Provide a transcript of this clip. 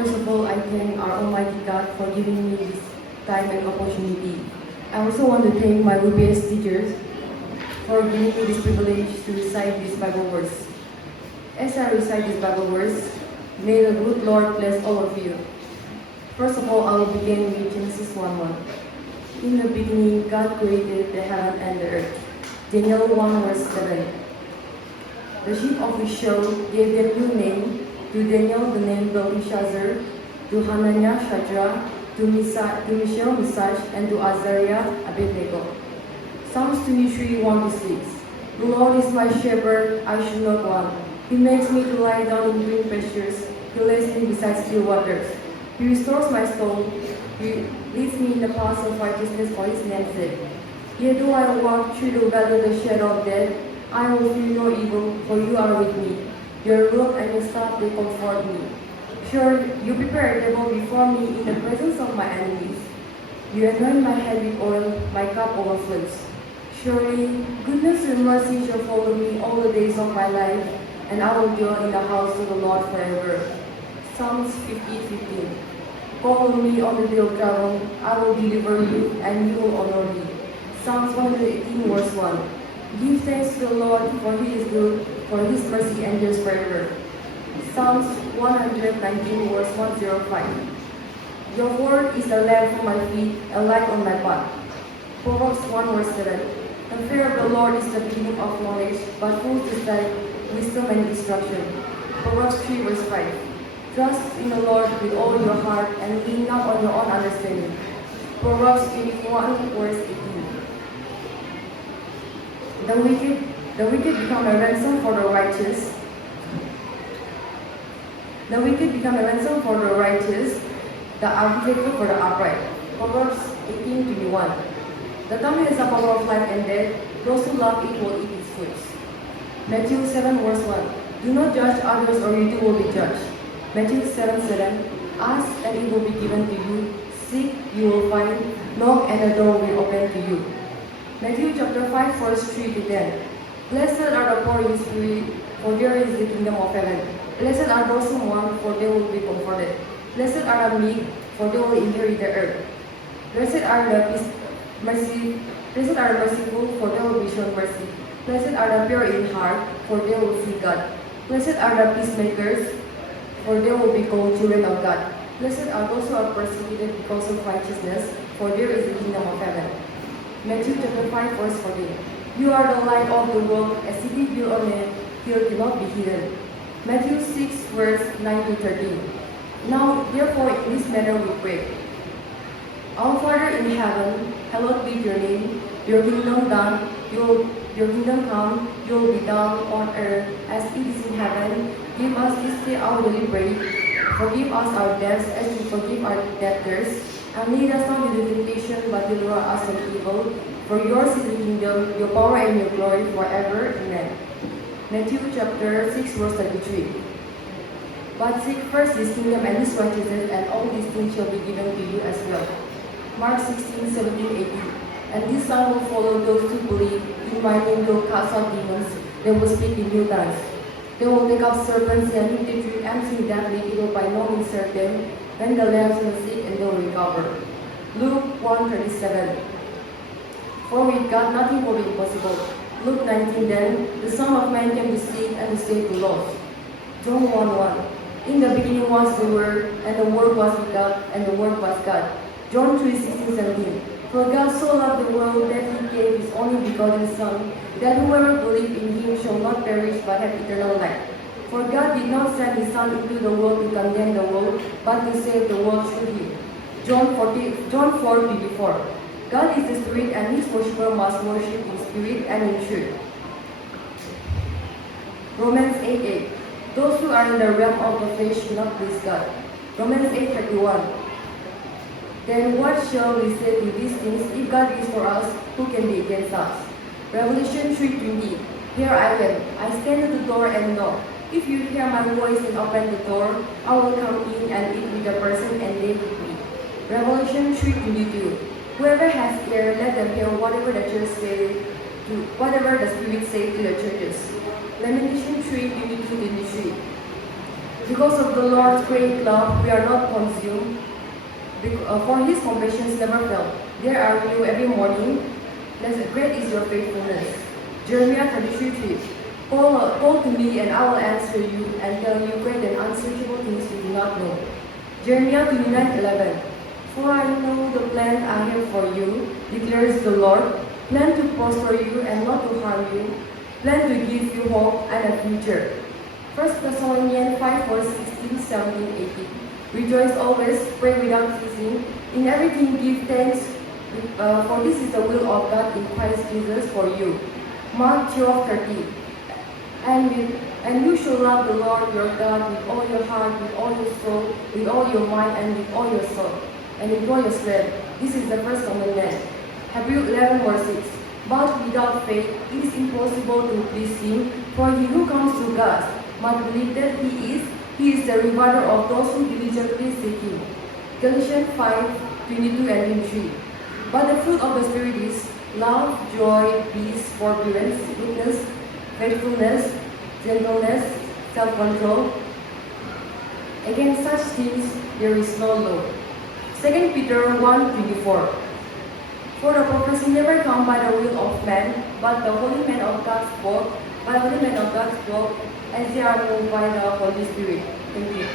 First of all, I thank our Almighty God for giving me this time and opportunity. I also want to thank my UPS teachers for giving me this privilege to recite this Bible verse. As I recite this Bible verse, may the good Lord bless all of you. First of all, I will begin with Genesis 1:1. In the beginning, God created the heaven and the earth. Daniel 1 verse 7. The chief official gave them new name. To Daniel the name Belteshazzar, to Hananiah Shadrach, to Mishael Meshach, and to Azariah Abednego. Psalms 23 1-6. The Lord is my shepherd, I shall not want. He makes me to lie down in green pastures. He lays me beside still waters. He restores my soul. He leads me in the paths of righteousness for his name's sake. Yet though I walk through the valley of the shadow of death, I will fear no evil, for you are with me. Your rod and your staff, they comfort me. Sure, you prepare a table before me in the presence of my enemies. You anoint my head with oil, my cup overflows. Surely, goodness and mercy shall follow me all the days of my life, and I will dwell in the house of the Lord forever. Psalms 50:15. Call on me on the day of trouble, I will deliver you, and you will honor me. Psalms 118 verse 1. Give thanks to the Lord, for he is good, for his mercy endures forever. Psalms 119 verse 105. Your word is a lamp for my feet, a light on my path. Proverbs 1 verse 7. The fear of the Lord is the beginning of knowledge, but fools despise wisdom and instruction. Proverbs 3 verse 5. Trust in the Lord with all your heart and lean not on your own understanding. Proverbs 21 verse 18. The wicked become a ransom for the righteous. The wicked become a ransom for the righteous, the architect for the upright. Proverbs 18:21. The tongue is the power of life and death. Those who love it will eat its fruits. Matthew 7 verse 1. Do not judge others, or you too will be judged. Matthew 7:7. Ask and it will be given to you. Seek, you will find. Knock and the door will open to you. Matthew chapter 5 verse 3-10. Blessed are the poor in spirit, for theirs is the kingdom of heaven. Blessed are those who mourn, for they will be comforted. Blessed are the meek, for they will inherit the earth. Blessed are the merciful, for they will be shown mercy. Blessed are the pure in heart, for they will see God. Blessed are the peacemakers, for they will be called children of God. Blessed are those who are persecuted because of righteousness, for there is the kingdom of heaven. Matthew chapter 5 verse 14. You are the light of the world, a city built on a hill cannot be hidden. Matthew 6 verse 9-13. Now therefore in this manner we pray. Our Father in heaven, hallowed be your name. Your kingdom come, your kingdom come, your will be done on earth as it is in heaven. Give us this day our daily bread. Forgive us our debts as we forgive our debtors. And lead us not into temptation, but deliver us from evil. For yours is the kingdom, your power and your glory forever. Amen. Matthew chapter 6 verse 33. But seek first his kingdom and his righteousness, and all these things shall be given to you as well. Mark 16:17-18. And this sign will follow those who believe. In my name they will cast out demons, they will speak in new tongues. They will take up serpents, and if they drink anything deadly, it will by no means hurt them. When the lambs will sick, and they will recover. Luke 1:37. For with God nothing will be impossible. Luke 19 then, the Son of Man came to seek and to save the lost. John 1:1. In the beginning was the Word, and the Word was with God, and the Word was God. John 3:16-17. For God so loved the world that he gave his only begotten Son, that whoever believes in him shall not perish but have eternal life. For God did not send his Son into the world to condemn the world, but to save the world through him. John 4:24. God is the Spirit, and his worshipper must worship in spirit and in truth. Romans 8:8. Those who are in the realm of the flesh do not please God. Romans 8:31. Then what shall we say to these things? If God is for us, who can be against us? Revelation 3:20. Here I am. I stand at the door and knock. If you hear my voice and open the door, I will come in and eat with the person and they with me. Revelation 3:22. Whoever has ear, let them hear whatever the Spirit says to the churches. Lamentation 3:22-23. Because of the Lord's great love, we are not consumed, for his compassions never fail. They are new every morning. Great is your faithfulness. Jeremiah 33:3. Call to me, and I will answer you and tell you great and unsearchable things you do not know. Jeremiah 29:11. For I know the plan I have for you, declares the Lord, plan to prosper you and not to harm you, plan to give you hope and a future. 1 Thessalonians 5:16, 17, 18. Rejoice always, pray without ceasing, in everything give thanks, for this is the will of God in Christ Jesus for you. Mark 12:30. And you shall love the Lord your God with all your heart, with all your soul, with all your mind, and with all your soul, and with all your strength. This is the first commandment. Hebrews 11:6. But without faith it is impossible to please him, for he who comes to God must believe that he is the rewarder of those who diligently seek him. Galatians 5:22 and 23. But the fruit of the Spirit is love, joy, peace, forbearance, goodness, faithfulness, gentleness, self-control. Against such things there is no law. 2 Peter 1:24. For the prophecy never come by the will of man, but the holy men of God spoke, as they are moved by the Holy Spirit. Thank you.